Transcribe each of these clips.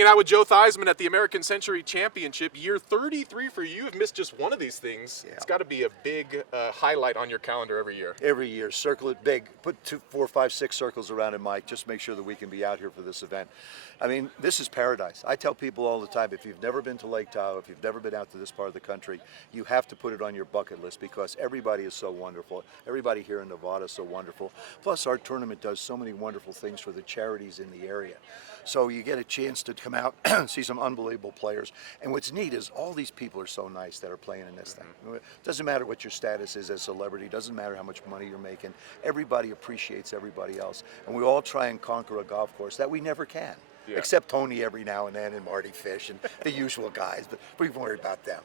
Hanging out with Joe Theismann at the American Century Championship. Year 33 for you. You've missed just one of these things. Yeah. It's got to be a big highlight on your calendar every year. Every year. Circle it big. Put 2, 4, 5, 6 circles around it, Mike. Just make sure that we can be out here for this event. I mean, this is paradise. I tell people all the time, if you've never been to Lake Tahoe, if you've never been out to this part of the country, you have to put it on your bucket list because everybody is so wonderful. Everybody here in Nevada is so wonderful. Plus, our tournament does so many wonderful things for the charities in the area. So you get a chance to come out and see some unbelievable players. And what's neat is all these people are so nice that are playing in this thing. It doesn't matter what your status is as a celebrity. It doesn't matter how much money you're making. Everybody appreciates everybody else. And we all try and conquer a golf course that we never can. Yeah. Except Tony every now and then and Marty Fish and the usual guys. But we can worry about them.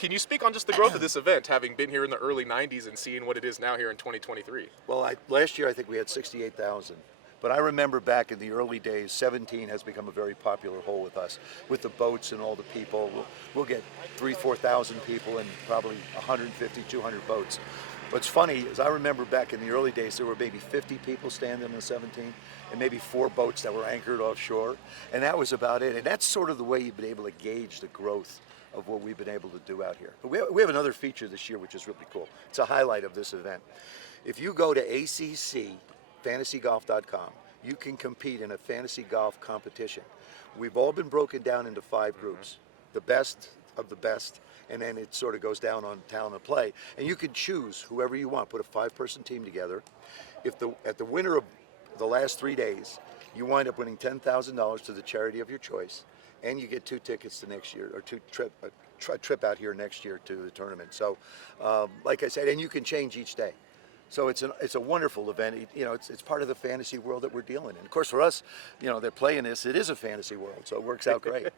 Can you speak on just the growth of this event, having been here in the early 90s and seeing what it is now here in 2023? Well, last year I think we had 68,000. But I remember back in the early days, 17 has become a very popular hole with us, with the boats and all the people. We'll get 3,000, 4,000 people and probably 150, 200 boats. What's funny is I remember back in the early days, there were maybe 50 people standing in the 17 and maybe 4 boats that were anchored offshore. And that was about it. And that's sort of the way you've been able to gauge the growth of what we've been able to do out here. But we have another feature this year, which is really cool. It's a highlight of this event. If you go to ACCFantasyGolf.com, you can compete in a fantasy golf competition. We've all been broken down into 5 groups, the best of the best, and then it sort of goes down on talent and play. And you can choose whoever you want, put a 5-person team together. At the winner of the last 3 days, you wind up winning $10,000 to the charity of your choice, and you get 2 tickets to next year, or a trip out here next year to the tournament. So, like I said, and you can change each day. So it's a wonderful event. You know, it's part of the fantasy world that we're dealing in. Of course, for us, you know, they're playing this. It is a fantasy world, so it works out great.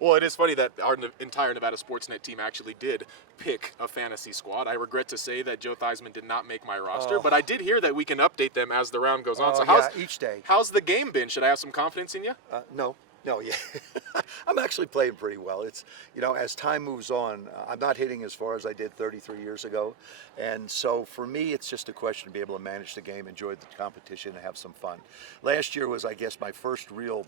Well, it is funny that our entire Nevada Sportsnet team actually did pick a fantasy squad. I regret to say that Joe Theismann did not make my roster, but I did hear that we can update them as the round goes on. So each day. How's the game been? Should I have some confidence in you? No, yeah. I'm actually playing pretty well. It's, you know, as time moves on, I'm not hitting as far as I did 33 years ago. And so for me, it's just a question to be able to manage the game, enjoy the competition, and have some fun. Last year was, I guess, my first real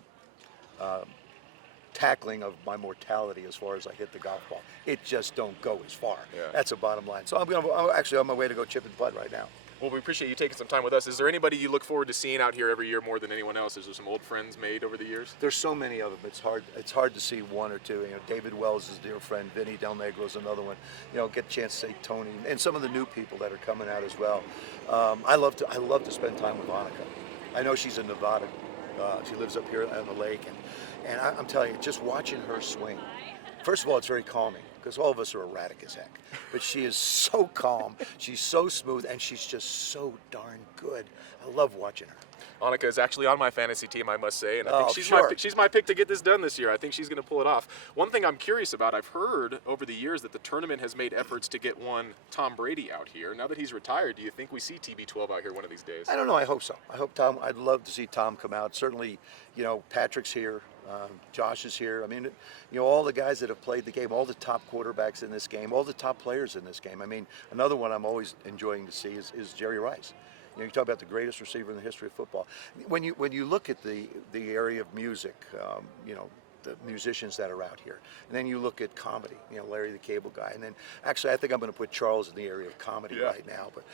tackling of my mortality as far as I hit the golf ball. It just don't go as far. Yeah. That's a bottom line. So I'm actually on my way to go chip and putt right now. Well, we appreciate you taking some time with us. Is there anybody you look forward to seeing out here every year more than anyone else? Is there some old friends made over the years? There's so many of them. It's hard to see 1 or 2. You know, David Wells is a dear friend. Vinny Del Negro is another one. You know, get a chance to say Tony and some of the new people that are coming out as well. I love to spend time with Annika. I know she's in Nevada. She lives up here on the lake, and I'm telling you, just watching her swing. First of all, it's very calming because all of us are erratic as heck. But she is so calm, she's so smooth, and she's just so darn good. I love watching her. Annika is actually on my fantasy team, I must say, and I think she's my pick to get this done this year. I think she's going to pull it off. One thing I'm curious about, I've heard over the years that the tournament has made efforts to get one Tom Brady out here. Now that he's retired, do you think we see TB12 out here one of these days? I don't know. I hope so. I hope Tom. I'd love to see Tom come out. Certainly, you know, Patrick's here. Josh is here. I mean, you know, all the guys that have played the game, all the top quarterbacks in this game, all the top players in this game. I mean, another one I'm always enjoying to see is Jerry Rice. You know, you talk about the greatest receiver in the history of football. When you look at the area of music, you know, the musicians that are out here, and then you look at comedy, you know, Larry the Cable Guy, and then actually I think I'm going to put Charles in the area of comedy right now. But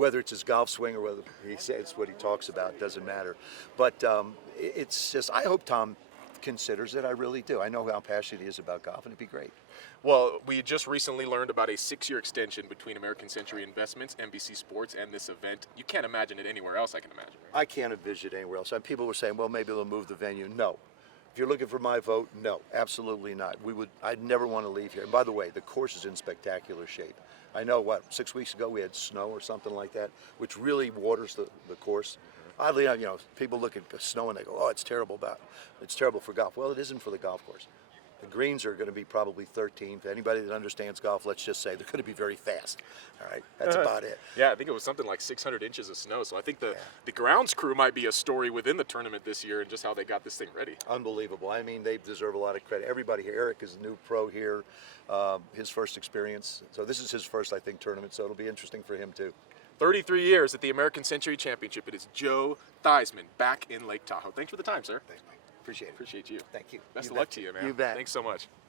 whether it's his golf swing or whether he says what he talks about, doesn't matter. But it's just, I hope Tom considers it. I really do. I know how passionate he is about golf, and it'd be great. Well, we just recently learned about a 6-year extension between American Century Investments, NBC Sports, and this event. You can't imagine it anywhere else, I can imagine. Right? I can't envision it anywhere else. And people were saying, well, maybe they'll move the venue. No. If you're looking for my vote, no, absolutely not. I'd never want to leave here. And by the way, the course is in spectacular shape. I know, 6 weeks ago we had snow or something like that, which really waters the course. Oddly enough, you know, people look at snow and they go, oh, it's terrible for golf. Well, it isn't for the golf course. The greens are going to be probably 13. For anybody that understands golf, let's just say they're going to be very fast. All right, that's about it. Yeah, I think it was something like 600 inches of snow. So I think the grounds crew might be a story within the tournament this year and just how they got this thing ready. Unbelievable. I mean, they deserve a lot of credit. Everybody here. Eric is a new pro here, his first experience. So this is his first, I think, tournament. So it'll be interesting for him too. 33 years at the American Century Championship. It is Joe Theismann back in Lake Tahoe. Thanks for the time, sir. Thanks, Mike. Appreciate it. Appreciate you. Thank you. Best You of luck bet. to you, man. You bet. Thanks so much.